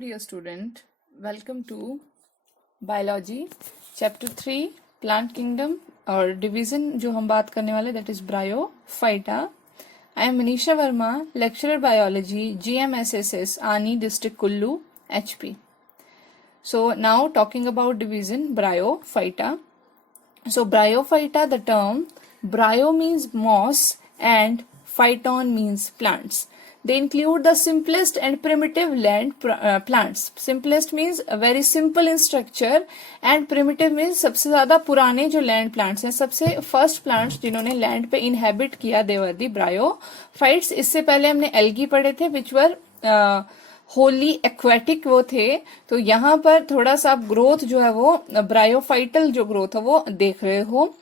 Dear student, welcome to Biology Chapter 3 Plant Kingdom और Division जो हम बात करने वाले that is Bryophyta. I am Manisha Verma, lecturer Biology, GMSSS, Ani District Kullu, HP. So now talking about division Bryophyta. So Bryophyta, the term Bryo means moss and phyton means plants. They include the simplest and primitive land plants. Simplest means very simple in structure and primitive means सबसे ज़्यादा पुराने जो land plants हैं, सबसे first plants जिन्होंने land पे inhabit किया they were the bryophytes. इससे पहले हमने algae पढ़े थे which were होली एक्वेटिक वो थे. तो यहाँ पर थोड़ा सा आप ग्रोथ जो है वो ब्रायोफाइटल जो ग्रोथ है वो देख रहे हो.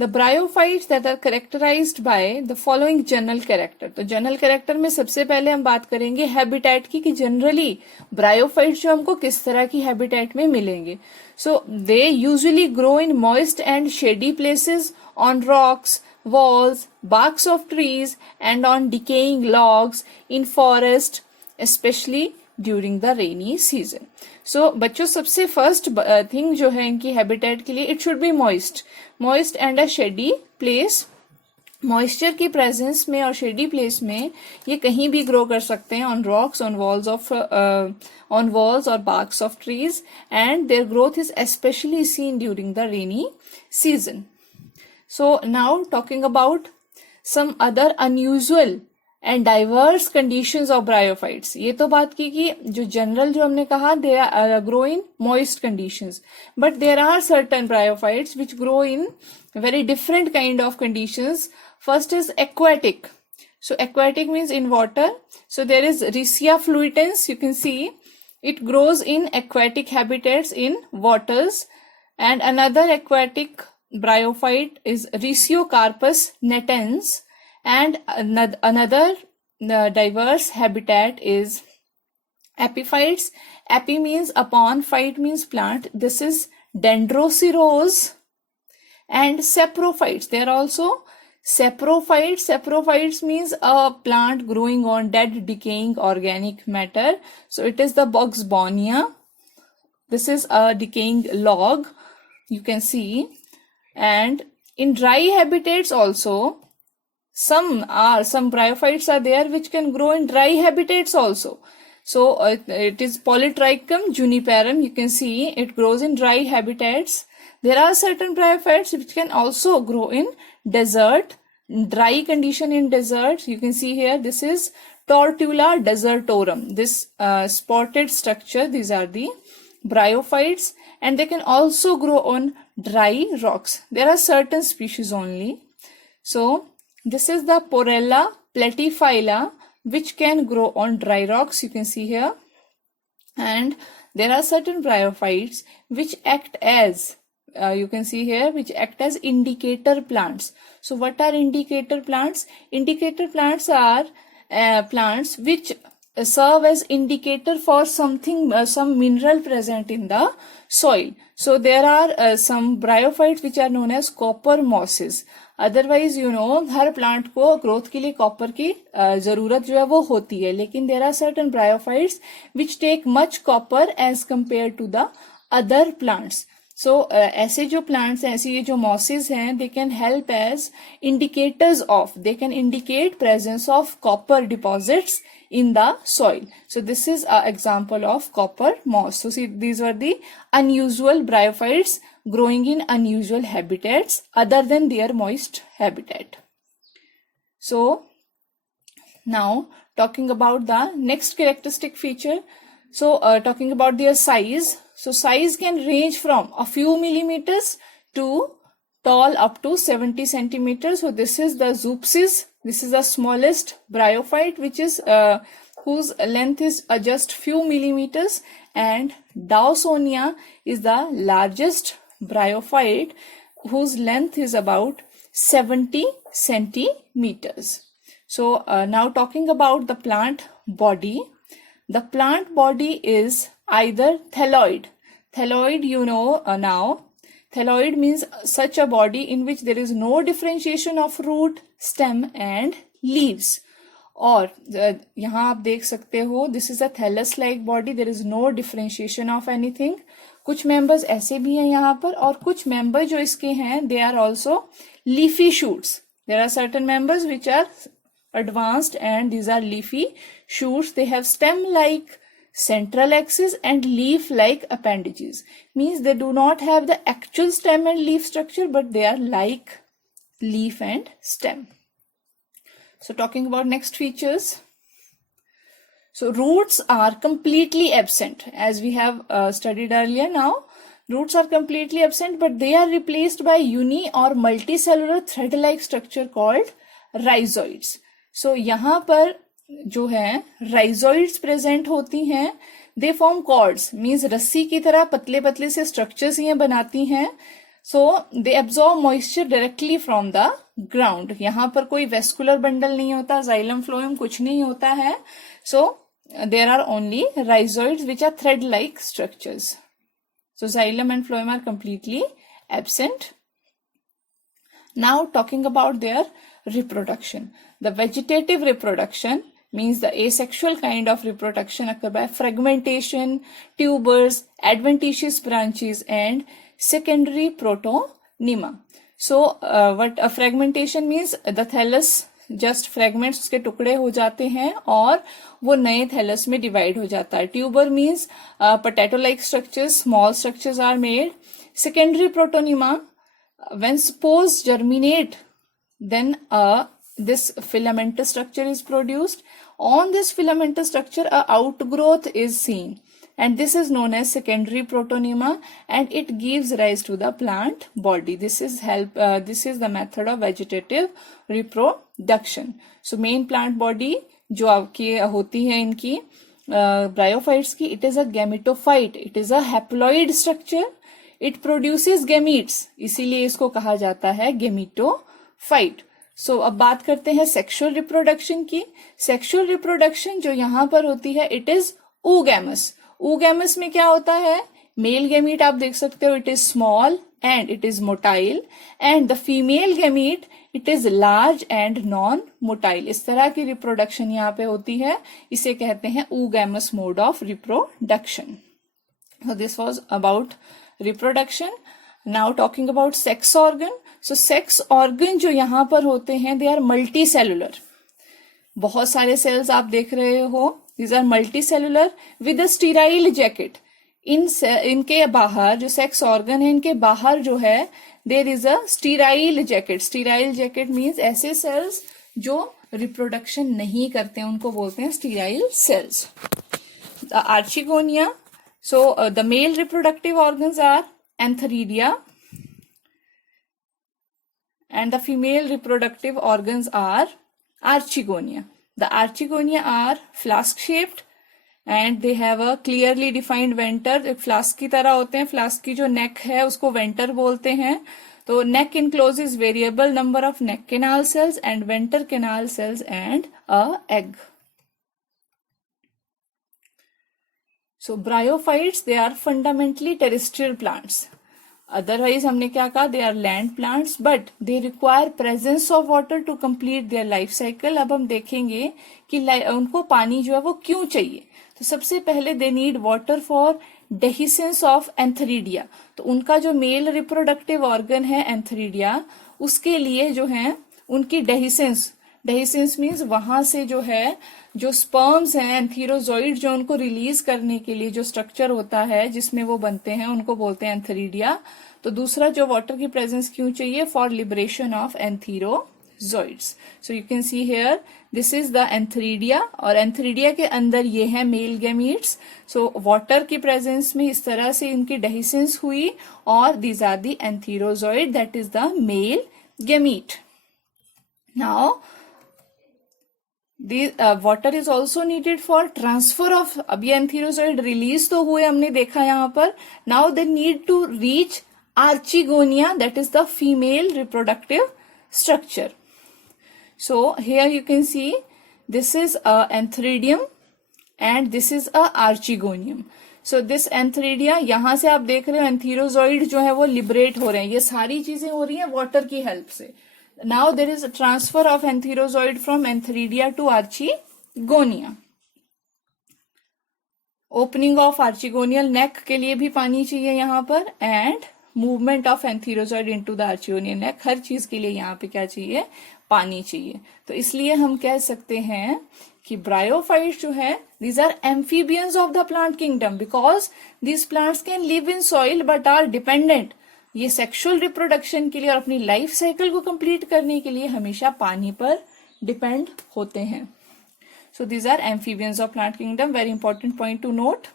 The bryophytes that are characterized by the following general character. तो जनरल कैरेक्टर में सबसे पहले हम बात करेंगे हैबिटेट की कि जनरली ब्रायोफाइट्स जो हमको किस तरह की हैबिटेट में मिलेंगे. So they usually grow in moist and shady places, on rocks, walls, barks of trees and on decaying logs in forest, especially during the rainy season. So बच्चों सबसे फर्स्ट थिंग जो है इनकी हैबिटेट के लिए it should be moist and a shady place. Moisture की presence में और शेडी प्लेस में ये कहीं भी ग्रो कर सकते हैं, ऑन रॉक्स, ऑन वॉल्स और barks of trees, and their growth is especially seen during the rainy season. So now talking about some other unusual and diverse conditions of bryophytes. ये तो बात की कि जो general जो हमने कहा they grow in moist conditions, but there are certain bryophytes which grow in very different kind of conditions. First is aquatic. So aquatic means in water. So there is Riccia fluitans. You can see it grows in aquatic habitats in waters, and another aquatic bryophyte is Riciocarpus natans, and another diverse habitat is epiphytes. Epi means upon, phyte means plant. This is Dendroceros, and saprophytes. They are also saprophytes. Saprophytes means a plant growing on dead decaying organic matter. So it is the Boxbonia. This is a decaying log, you can see. And in dry habitats also some bryophytes are there which can grow in dry habitats also. So it is Polytrichum juniperum. You can see it grows in dry habitats. There are certain bryophytes which can also grow in desert, dry condition in deserts. You can see here this is Tortula desertorum. This spotted structure, these are the bryophytes, and they can also grow on dry rocks. There are certain species only. So this is the Porella platyphylla which can grow on dry rocks, you can see here. And there are certain bryophytes which act as you can see here, which act as indicator plants. So what are indicator plants? Indicator plants are plants which serve as indicator for something, some mineral present in the soil. So there are some bryophytes which are known as copper mosses. Otherwise you know her plant को growth के लिए copper की जरूरत जो है वो होती है, लेकिन there are certain bryophytes which take much copper as compared to the other plants. So ऐसे जो plants हैं, ऐसे ये जो mosses हैं, they can help as indicators of, they can indicate presence of copper deposits in the soil. So this is an example of copper moss. So see, these were the unusual bryophytes growing in unusual habitats other than their moist habitat. So now talking about the next characteristic feature. So talking about their size. So size can range from a few millimeters to tall up to 70 centimeters. So this is the Zooxis. This is the smallest bryophyte which is whose length is just few millimeters, and Dawsonia is the largest bryophyte whose length is about 70 centimeters. So now talking about the plant body. The plant body is either thalloid. Thalloid you know now. Thalloid means such a body in which there is no differentiation of root, stem and leaves, और यहाँ आप देख सकते हो this is a thallus like body, there is no differentiation of anything. कुछ members ऐसे भी हैं यहाँ पर, और कुछ मेंबर जो इसके हैं they are also leafy shoots. There are certain members which are advanced and these are leafy shoots. They have stem like central axis and leaf like appendages, means they do not have the actual stem and leaf structure but they are like leaf and stem. So talking about next features, so roots are completely absent as we have studied earlier. Now roots are completely absent but they are replaced by uni or multicellular thread like structure called rhizoids. So यहाँ पर जो है rhizoids present होती हैं. They form chords, means रस्सी की तरह पतले पतले से स्ट्रक्चर्स ये बनाती हैं. So they absorb moisture directly from the ground. यहाँ पर कोई वेस्कुलर बंडल नहीं होता, जाइलम फ्लोएम कुछ नहीं होता है. So there are only rhizoids which are thread like structures. So xylem and phloem are completely absent. Now talking about their reproduction. The vegetative reproduction means the asexual kind of reproduction occur by fragmentation, tubers, adventitious branches and secondary protonema. So what a fragmentation means, the thallus just fragments उसके टुकड़े हो जाते हैं और वो नए thallus में divide हो जाता है. Tuber means potato like structures, small structures are made. Secondary protonema, when spores germinate, then this filamentous structure is produced. On this filamentous structure a outgrowth is seen and this is known as secondary protonema and it gives rise to the plant body. This is the method of vegetative reproduction. So main plant body जो आपकी होती है इनकी bryophytes की, it is a gametophyte, it is a haploid structure. It produces gametes, इसीलिए इसको कहा जाता है गेमिटोफाइट. सो अब बात करते हैं सेक्सुअल रिप्रोडक्शन की. सेक्सुअल रिप्रोडक्शन जो यहाँ पर होती है इट इज oogamous. oogamous में क्या होता है, मेल गेमीट आप देख सकते हो, it is small and it is motile and the female gamete it is large and non motile. इस तरह की रिप्रोडक्शन यहाँ पे होती है, इसे कहते हैं oogamous mode of reproduction. So this was about reproduction. Now talking about sex organ. So sex organ जो यहाँ पर होते हैं they are multicellular. बहुत सारे cells आप देख रहे हो, these are multicellular with a sterile jacket. इनके बाहर जो sex organ है इनके बाहर जो है there is a sterile jacket. Sterile jacket means ऐसे cells जो reproduction नहीं करते हैं उनको बोलते हैं sterile cells. The archegonia. So the male reproductive organs are antheridia and the female reproductive organs are archegonia. The archegonia are flask shaped and they have a clearly defined venter. Flask की तरह होते हैं, flask की जो नेक है उसको vendor बोलते हैं. तो neck encloses variable number of neck canal cells and venter canal cells and a egg. So bryophytes they are fundamentally terrestrial plants. Otherwise हमने क्या कहा, they are land plants but they require presence of water to complete their life cycle. अब हम देखेंगे कि उनको पानी जो है वो क्यों चाहिए. तो सबसे पहले they need water for dehiscence of antheridia. तो उनका जो मेल रिप्रोडक्टिव ऑर्गन है एंथरीडिया, उसके लिए जो है उनकी डेहिसेंस मीन्स वहां से जो है जो स्पर्म्स हैं एंथीरोजोइड जो उनको रिलीज करने के लिए जो स्ट्रक्चर होता है जिसमें वो बनते हैं उनको बोलते हैं एंथरीडिया. तो दूसरा जो वाटर की प्रेजेंस क्यों चाहिए, for liberation of antherozoids. So you can see here this is the antheridia और एंथरीडिया के अंदर ये है मेल गैमीट्स. सो वाटर की प्रेजेंस में इस तरह से इनकी डेहिसेंस हुई और these are the antherozoid, that is the male gamete. Now water is also needed for transfer of, अभी एंथीरोजोइड रिलीज तो हुए हमने देखा यहाँ पर. Now they need to reach archegonia, that is the female reproductive structure. So here you can see this is a antheridium and this is a archegonium. So this antheridia, यहां से आप देख रहे हो एंथीरोजोइड जो है वो लिबरेट हो रहे हैं. ये सारी चीजें हो रही हैं वाटर की हेल्प से. Now there is a transfer of antherozoid from Antheridia to Archegonia. Opening of archegonial neck के लिए भी पानी चाहिए यहाँ पर, and movement of antherozoid into the archegonial neck, हर चीज के लिए यहाँ पे क्या चाहिए, पानी चाहिए. तो इसलिए हम कह सकते हैं कि ब्रायोफाइट्स जो है these are amphibians of the plant kingdom, because these plants can live in soil but are dependent. ये सेक्सुअल रिप्रोडक्शन के लिए और अपनी लाइफ साइकिल को कंप्लीट करने के लिए हमेशा पानी पर डिपेंड होते हैं. So these are amphibians of plant kingdom. Very important point to note.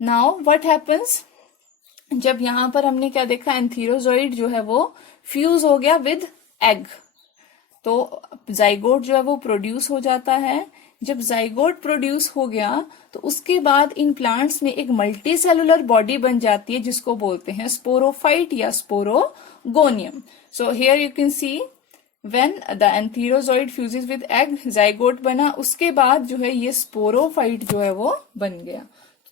Now what happens? जब यहाँ पर हमने क्या देखा, एंथीरोजॉइड जो है वो फ्यूज हो गया विद एग, तो जाइगोट जो है वो प्रोड्यूस हो जाता है. जब जाइगोट प्रोड्यूस हो गया तो उसके बाद इन प्लांट्स में एक मल्टी सेलुलर बॉडी बन जाती है जिसको बोलते हैं स्पोरोफाइट या sporogonium. So here you can C when the antherozoid fuses with egg, zygote बना, उसके बाद जो है ये स्पोरोफाइट जो है वो बन गया.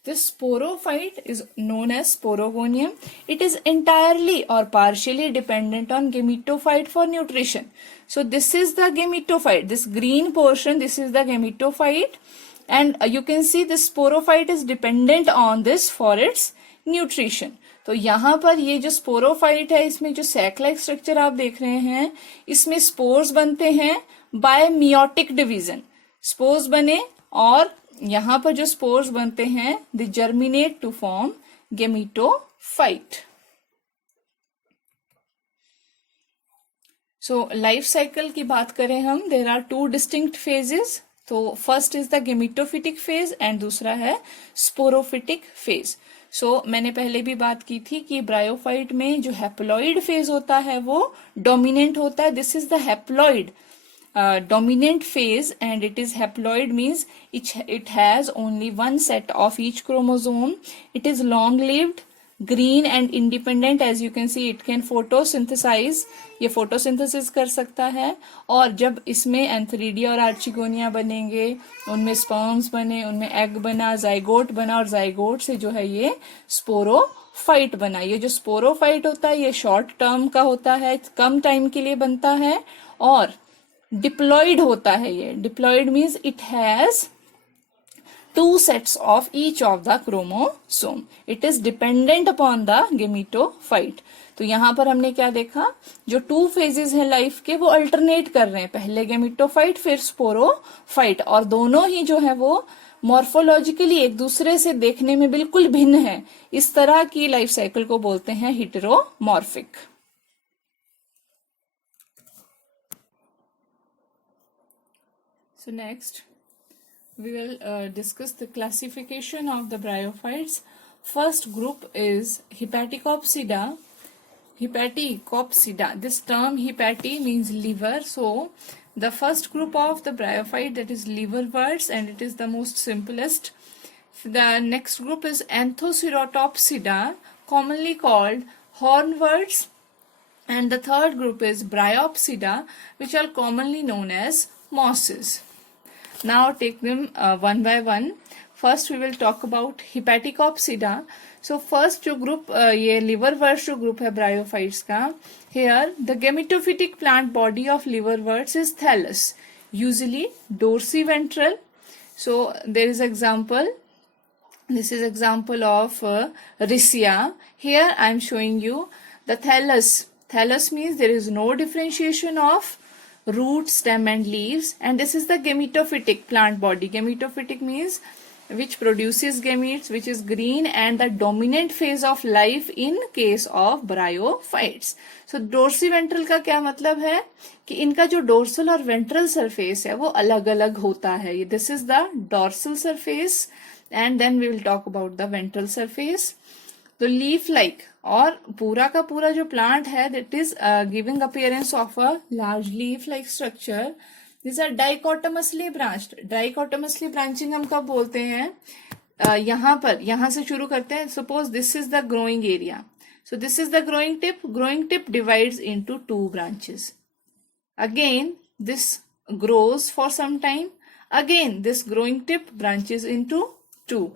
This sporophyte is known as sporogonium. It is entirely or partially dependent on gametophyte for nutrition. So this is the gametophyte. This green portion, this is the gametophyte, and you can see this sporophyte is dependent on this for its nutrition. तो यहाँ पर ये जो sporophyte है, इसमें जो sac like structure आप देख रहे हैं, इसमें स्पोर्स बनते हैं बाय मियोटिक डिवीजन. स्पोर्स बने और यहाँ पर जो स्पोर्स बनते हैं they germinate to form gametophyte. So life cycle की बात करें हम, there are two distinct phases. तो first is the gametophytic phase and दूसरा है स्पोरोफिटिक फेज. मैंने पहले भी बात की थी कि ब्रायोफाइट में जो हैप्लॉइड फेज होता है वो डोमिनेंट होता है. This is the haploid dominant phase, and it is haploid means it has only one set of each chromosome. It is long lived, green and independent. As you can see, it can photosynthesize. ये photosynthesis कर सकता है. और जब इसमें एंथरीडिया और archegonia बनेंगे, उनमें स्पर्म्स बने, उनमें एग बना, जाइगोट बना, और जाइगोट से जो है ये स्पोरोफाइट बना. ये जो स्पोरोफाइट होता है ये शॉर्ट टर्म का होता है, कम टाइम के लिए बनता है, और डिप्लॉइड होता है. ये diploid means it has two sets of each of the chromosome. It is dependent upon the gametophyte. तो यहाँ पर हमने क्या देखा, जो टू फेजेस हैं लाइफ के वो अल्टरनेट कर रहे हैं, पहले गेमिटोफाइट फिर स्पोरोफाइट, और दोनों ही जो है वो मॉर्फोलॉजिकली एक दूसरे से देखने में बिल्कुल भिन्न है. इस तरह की लाइफ साइकिल को बोलते हैं heteromorphic. So next we will discuss the classification of the bryophytes. First group is Hepaticopsida. Hepaticopsida. This term hepati means liver. So the first group of the bryophyte, that is liverworts, and it is the most simplest. The next group is Anthocerotopsida, commonly called hornworts, and the third group is Bryopsida, which are commonly known as mosses. Now take them one by one. First we will talk about Hepaticopsida. So first जो group ये liverworts जो group है bryophytes का, here the gametophytic plant body of liverworts is thallus, usually dorsiventral. So there is example. This is example of Riccia. Here I am showing you the thallus. Thallus means there is no differentiation of root, stem and leaves, and this is the gametophytic plant body. Gametophytic means which produces gametes, which is green, and the dominant phase of life in case of bryophytes. So dorsiventral का क्या मतलब है कि इनका जो dorsal और ventral surface है वो अलग अलग होता है. This is the dorsal surface, and then we will talk about the ventral surface. तो लीफ लाइक, और पूरा का पूरा जो प्लांट है that is giving appearance of a large leaf like structure. This are dichotomously branched. Dichotomously branching हम कब बोलते हैं, यहाँ से शुरू करते हैं. Suppose this is the growing area. So this is the growing tip. Growing tip divides into two branches. Again this grows for some time. Again this growing tip branches into two.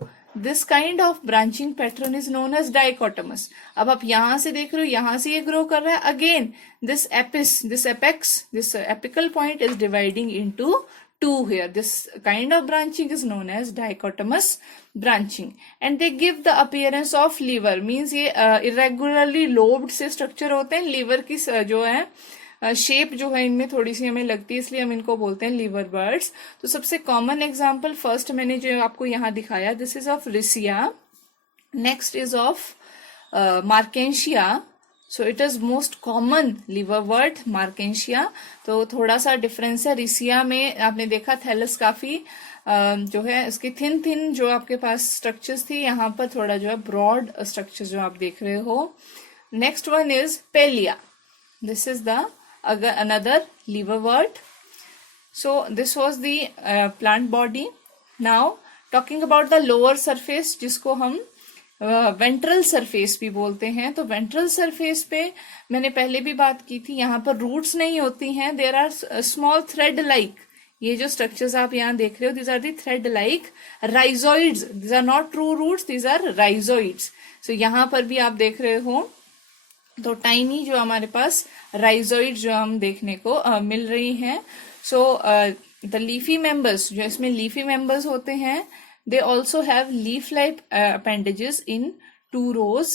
This kind of branching pattern is known as dichotomous. अब आप यहां से देख रहे हो, यहां से ये ग्रो कर रहा है. Again this apex, this apical point is dividing into two here. This kind of branching is known as dichotomous branching, and they give the appearance of lever. Means ये irregularly lobed से structure होते हैं. Liver की जो है shape जो है इनमें थोड़ी सी हमें लगती है, इसलिए हम इनको बोलते हैं लीवर बर्ड्स. तो सबसे कॉमन एग्जाम्पल फर्स्ट मैंने जो आपको यहाँ दिखाया, this is of Riccia. Next is of Marchantia. So it is most common liverwort Marchantia. तो थोड़ा सा डिफरेंस है. रिसिया में आपने देखा थैलस काफी जो है इसकी थिन जो आपके पास स्ट्रक्चर्स थी, यहाँ पर थोड़ा जो है ब्रॉड स्ट्रक्चर जो आप देख रहे हो. Next one is Pellia. This is the another liverwort. So this was the plant body. Now talking about the lower surface, जिसको हम वेंट्रल सरफेस भी बोलते हैं. तो वेंट्रल सरफेस पे मैंने पहले भी बात की थी, यहाँ पर रूट्स नहीं होती हैं. There are small thread like, ये जो स्ट्रक्चर्स आप यहाँ देख रहे हो, these are the thread like rhizoids. These are not true roots, these are rhizoids. सो यहाँ पर भी आप देख रहे हो तो टाइनी जो हमारे पास राइजोइड जो हम देखने को मिल रही हैं. सो द लीफी मेंबर्स, जो इसमें लीफी मेंबर्स होते हैं, they also have leaf-like appendages in 2 rows.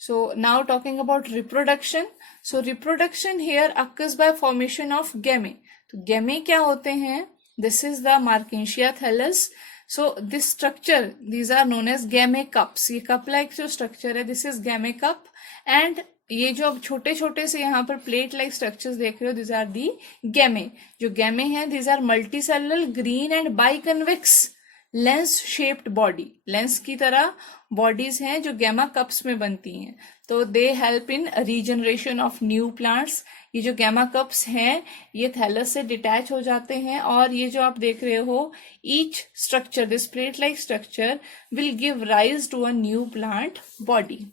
So now talking about reproduction. So reproduction here occurs by formation of gamete. तो gamete क्या होते हैं? This is the Markensia thallus. So this structure, these are known as gamete cups. ये cup-like जो structure है, this is gamete cup. And ये जो अब छोटे छोटे से यहाँ पर प्लेट लाइक स्ट्रक्चर्स देख रहे हो, दिस आर दी गैमे. जो गैमे हैं, this are multicellular green and biconvex lens shaped body. Lens की तरह बॉडीज हैं जो गैमा कप्स में बनती हैं. तो they help in regeneration of new plants. ये जो गैमा कप्स हैं ये थैलस से डिटैच हो जाते हैं, और ये जो आप देख रहे हो, each structure, this plate like structure will give rise to a new plant body.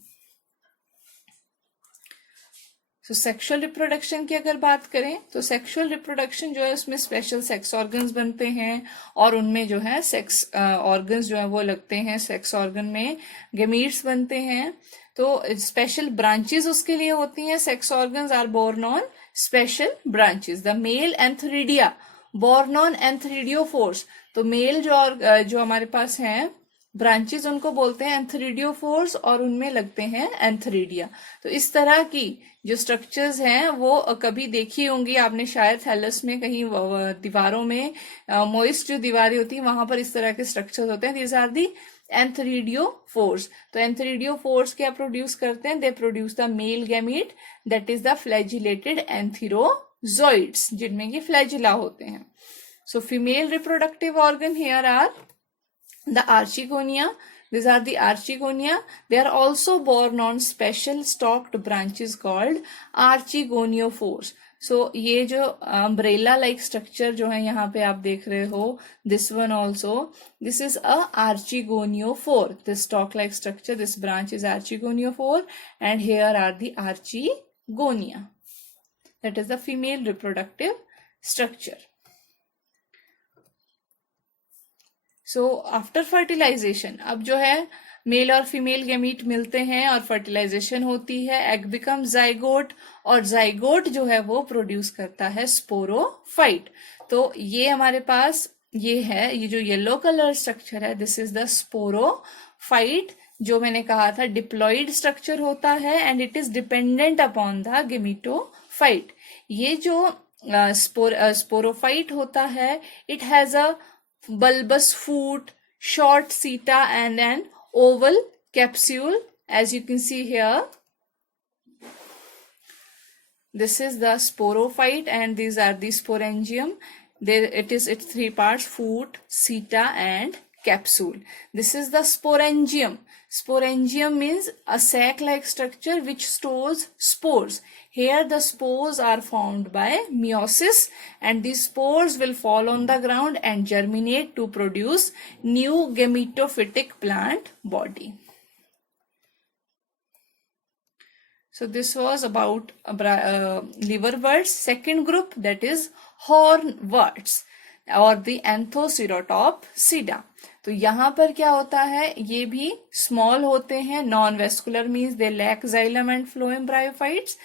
तो सेक्सुअल रिप्रोडक्शन की अगर बात करें तो सेक्सुअल रिप्रोडक्शन जो है उसमें स्पेशल सेक्स ऑर्गन्स बनते हैं, और उनमें जो है सेक्स ऑर्गन्स जो है वो लगते हैं. सेक्स ऑर्गन में गेमीट्स बनते हैं. तो स्पेशल ब्रांचेस उसके लिए होती हैं. Sex organs are borne on special branches. The male antheridia borne on antheridiophores. तो मेल जो हमारे पास हैं ब्रांचेस, उनको बोलते हैं एंथरीडियोफोर्स, और उनमें लगते हैं एंथरीडिया. तो इस तरह की जो स्ट्रक्चर्स हैं वो कभी देखी होंगी आपने शायद थैलस में कहीं दीवारों में, मोइस्ट जो दीवारें होती हैं वहां पर इस तरह के स्ट्रक्चर्स होते हैं. These are the antheridiophores. तो एंथरीडियोफोर्स क्या प्रोड्यूस करते हैं? They produce the male gamete, that is the flagellated antherozoids, जिनमें ये फ्लैजिला होते हैं. So female reproductive organ here are the archegonia. These are the archegonia. They are also borne on special stalked branches called archegoniophores. So ये जो umbrella like structure जो है यहाँ पे आप देख रहे हो, this one also, this is a archegoniophore. This stalk like structure, this branch is archegoniophore, and here are the archegonia. That is the female reproductive structure. So after fertilization, अब जो है मेल और फीमेल गैमीट मिलते हैं और fertilisation होती है. Egg become zygote, और जाइगोट जो है वो प्रोड्यूस करता है स्पोरोफाइट. तो ये हमारे पास ये है, ये जो येलो कलर स्ट्रक्चर है, दिस इज द स्पोरोफाइट. जो मैंने कहा था डिप्लॉइड स्ट्रक्चर होता है, and it is dependent upon the gametophyte. ये जो स्पोरोफाइट होता है, it has a bulbous foot, short seta, and an oval capsule, as you can see here. This is the sporophyte, and these are the sporangium. It's 3 parts: foot, seta, and capsule. This is the sporangium. Sporangium means a sac-like structure which stores spores. Here the spores are formed by meiosis, and these spores will fall on the ground and germinate to produce new gametophytic plant body. So this was about liverworts. Second group, that is hornworts. और the एंथोसिरोटॉपसिडा। तो यहाँ पर क्या होता है, ये भी small होते हैं, non vascular means they lack xylem and phloem bryophytes.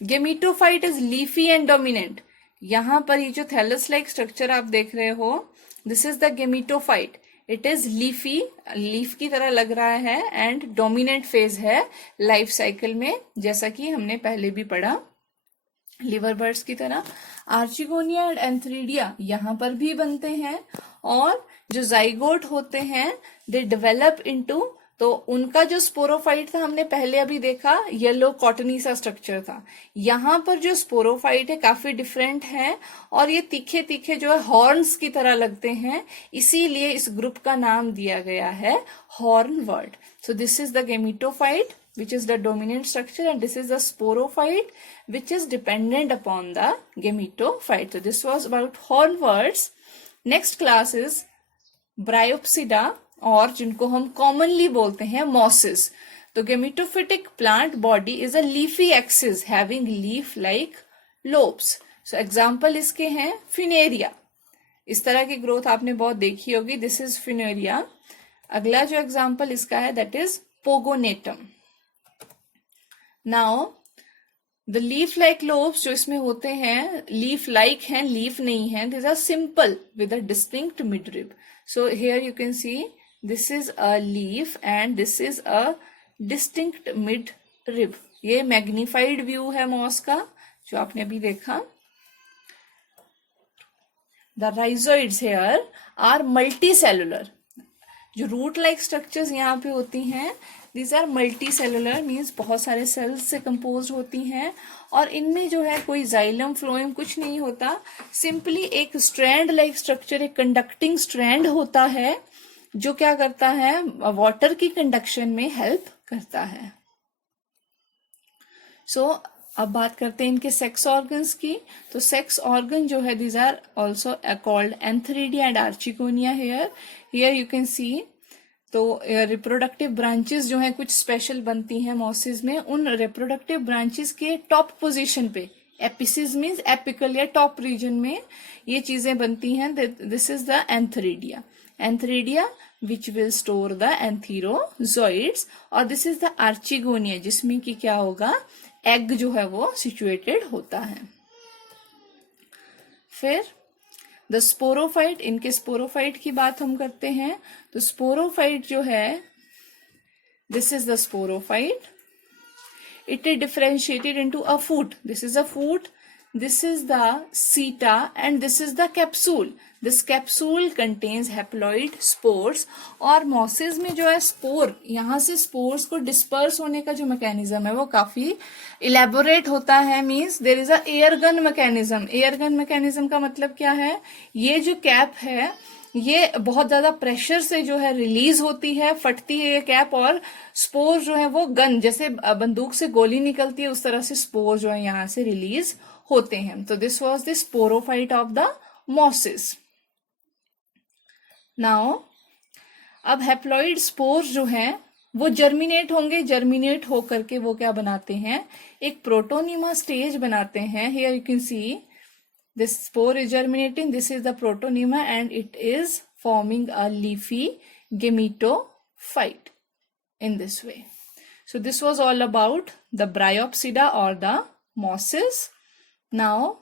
Gametophyte is leafy and dominant. यहाँ पर ये जो थैलस लाइक स्ट्रक्चर आप देख रहे हो, this is the gametophyte. It is leafy, leaf की तरह लग रहा है, एंड डोमिनेंट फेज है लाइफ साइकिल में, जैसा कि हमने पहले भी पढ़ा लिवर बर्ड्स की तरह। आर्चिगोनिया एंड एंथ्रीडिया यहाँ पर भी बनते हैं, और जो जाइगोट होते हैं दे डेवलप इनटू, तो उनका जो स्पोरोफाइट था हमने पहले अभी देखा, येलो कॉटनी सा स्ट्रक्चर था। यहाँ पर जो स्पोरोफाइट है काफी डिफरेंट है, और ये तीखे तीखे जो है हॉर्न्स की तरह लगते हैं, इसीलिए इस ग्रुप का नाम दिया गया है horn word. So this is the gametophyte which is the dominant structure, and this is the sporophyte which is dependent upon the gametophyte. So this was about hornworts. Next class is bryopsida, और जिनको हम commonly बोलते हैं mosses. तो gametophytic plant body is a leafy axis having leaf-like lobes. So example इसके हैं fineria. इस तरह की ग्रोथ आपने बहुत देखी होगी, दिस इज फिनेरिया। अगला जो एग्जाम्पल इसका है that is Pogonatum. Now the leaf like lobes जो इसमें होते हैं, लीफ लाइक हैं, लीफ नहीं है, this are simple with a distinct mid rib. So here you can see this is a leaf and this is a distinct mid rib. ये magnified view है moss का जो आपने अभी देखा। The rhizoids here are multicellular. जो root like structures यहाँ पे होती हैं, these are multicellular, means बहुत सारे सेल्स से कंपोज होती हैं, और इनमें जो है कोई जाइलम फ्लोएम कुछ नहीं होता, सिंपली एक स्ट्रैंड लाइक स्ट्रक्चर, एक कंडक्टिंग स्ट्रैंड होता है जो क्या करता है, वाटर की कंडक्शन में हेल्प करता है। सो अब बात करते हैं इनके सेक्स ऑर्गन्स की। तो सेक्स ऑर्गन जो है these are also called antheridia and archegonia here. Here you can see, तो रिप्रोडक्टिव ब्रांचेस जो हैं कुछ स्पेशल बनती हैं मॉसिस में, उन रिप्रोडक्टिव ब्रांचेस के टॉप पोजीशन पे, एपिसिस मीन्स एपिकल या टॉप रीजन में ये चीजें बनती हैं। This is the antheridia, antheridia which will store the antherozoids, और दिस इज द आर्चिगोनिया जिसमें कि क्या होगा, एग जो है वो सिचुएटेड होता है। फिर द स्पोरोफाइट, इनके स्पोरोफाइट की बात हम करते हैं। तो स्पोरोफाइट जो है, this is the sporophyte, it is differentiated into a foot, this is a foot, this is the seta, and this is the capsule. This capsule contains haploid spores, और मॉसिस में जो है स्पोर, यहाँ से spores को disperse होने का जो मैकेनिज्म है वो काफी इलेबोरेट होता है, means there is a air gun mechanism. Air gun mechanism का मतलब क्या है, ये जो कैप है ये बहुत ज्यादा प्रेशर से जो है रिलीज होती है, फटती है ये कैप, और स्पोर जो है वो गन, जैसे बंदूक से गोली निकलती है उस तरह से स्पोर जो है यहाँ से रिलीज होते हैं। तो this was the sporophyte of the mosses. Now अब हैप्लॉइड स्पोर्स जो हैं वो जर्मिनेट होंगे, जर्मिनेट होकर के वो क्या बनाते हैं, एक प्रोटोनिमा स्टेज बनाते हैं। Here you can C this spore is germinating, this is the protonema, and it is forming a leafy gametophyte in this way. So this was all about the bryopsida or the mosses. Now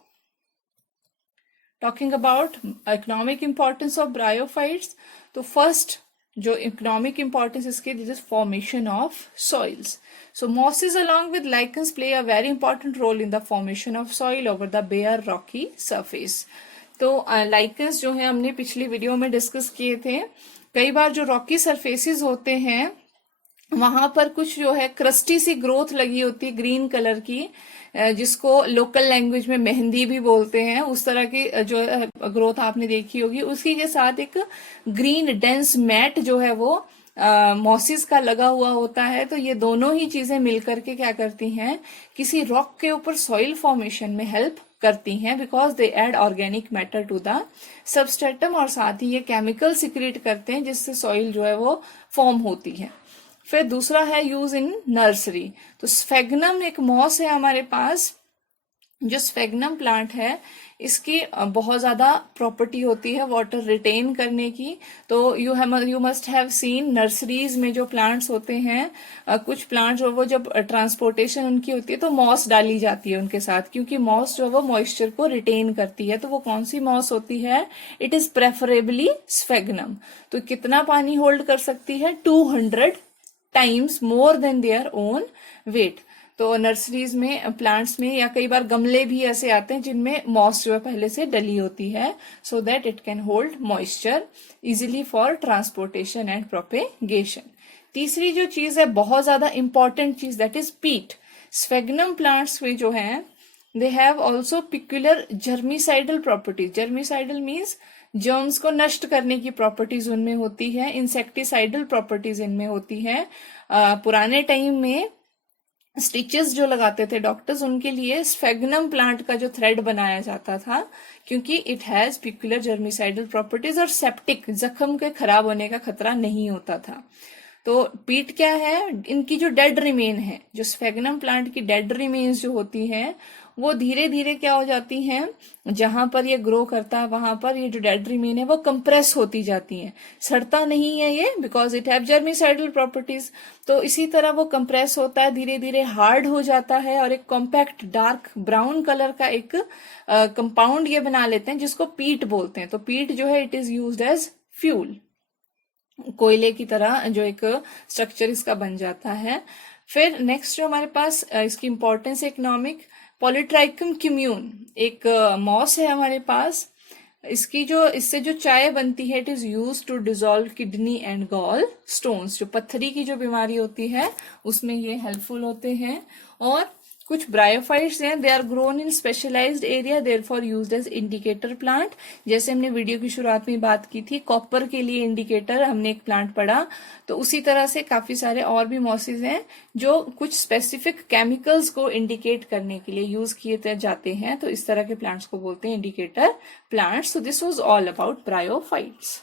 talking about economic importance of bryophytes, तो first जो economic importance इसके, this is formation of soils. So mosses along with lichens play a very important role in the formation of soil over the bare rocky surface. तो lichens जो है हमने पिछली video में discuss किए थे। कई बार जो रॉकी सरफेसेस होते हैं वहां पर कुछ जो है क्रस्टी सी ग्रोथ लगी होती है ग्रीन कलर की, जिसको लोकल लैंग्वेज में मेहंदी भी बोलते हैं, उस तरह की जो ग्रोथ आपने देखी होगी। उसी के साथ एक ग्रीन डेंस मैट जो है वो मॉसिस का लगा हुआ होता है। तो ये दोनों ही चीजें मिलकर के क्या करती हैं, किसी रॉक के ऊपर सॉइल फॉर्मेशन में हेल्प करती हैं, because they add organic matter to the substratum, और साथ ही ये केमिकल सिक्रीट करते हैं जिससे सॉइल जो है वो फॉर्म होती है। फिर दूसरा है यूज इन नर्सरी। तो स्फेगनम एक मॉस है हमारे पास, जो स्फेगनम प्लांट है इसकी बहुत ज्यादा प्रॉपर्टी होती है वाटर रिटेन करने की। तो you must have seen nurseries में जो प्लांट्स होते हैं, कुछ प्लांट्स वो जब ट्रांसपोर्टेशन उनकी होती है तो मॉस डाली जाती है उनके साथ, क्योंकि मॉस जो है वो मॉइस्चर को रिटेन करती है। तो वो कौन सी मॉस होती है? It is preferably sphagnum. तो कितना पानी होल्ड कर सकती है? 200 times more than their own wait. तो नर्सरीज में प्लांट्स में या कई बार गमले भी ऐसे आते हैं जिनमें मॉस जो है पहले से डली होती है, so that it can hold moisture easily for transportation and propagation. तीसरी जो चीज है बहुत ज्यादा इंपॉर्टेंट चीज, दैट इज पीट। स्फेगनम प्लांट्स में जो है they have also peculiar germicidal properties. Germicidal means germs को नष्ट करने की प्रॉपर्टीज उनमें होती है, इंसेक्टिसाइडल प्रॉपर्टीज इनमें होती है। पुराने टाइम में स्टिचेस जो लगाते थे डॉक्टर्स, उनके लिए स्फेगनम प्लांट का जो थ्रेड बनाया जाता था, क्योंकि it has peculiar germicidal properties और सेप्टिक जख्म के खराब होने का खतरा नहीं होता था। तो पीट क्या है? इनकी जो डेड रिमेन है, जो स्फेगनम प्लांट की डेड रिमेन्स जो होती हैं वो धीरे धीरे क्या हो जाती हैं, जहां पर ये ग्रो करता है वहां पर ये जो डेड रिमेन है वो कंप्रेस होती जाती हैं। सड़ता नहीं है ये, because it have germicidal properties. तो इसी तरह वो कंप्रेस होता है, धीरे धीरे हार्ड हो जाता है और एक कॉम्पैक्ट डार्क ब्राउन कलर का एक कंपाउंड ये बना लेते हैं जिसको पीट बोलते हैं। तो पीट जो है it is used as fuel, कोयले की तरह जो एक स्ट्रक्चर इसका बन जाता है। फिर नेक्स्ट जो हमारे पास इसकी इंपॉर्टेंस इकोनॉमिक, पॉलीट्राइकम क्यूम्यून एक मॉस है हमारे पास। इसकी जो इससे जो चाय बनती है it is use to dissolve kidney and gall stones. जो पत्थरी की जो बीमारी होती है उसमें ये हेल्पफुल होते हैं। और कुछ ब्रायोफाइट्स हैं, they are grown in specialized area, therefore used as indicator plant. जैसे हमने वीडियो की शुरुआत में बात की थी कॉपर के लिए इंडिकेटर हमने एक प्लांट पढ़ा, तो उसी तरह से काफी सारे और भी मॉसेज हैं जो कुछ स्पेसिफिक केमिकल्स को इंडिकेट करने के लिए यूज किए जाते हैं। तो इस तरह के प्लांट्स को बोलते हैं indicator plants. So this was all about bryophytes.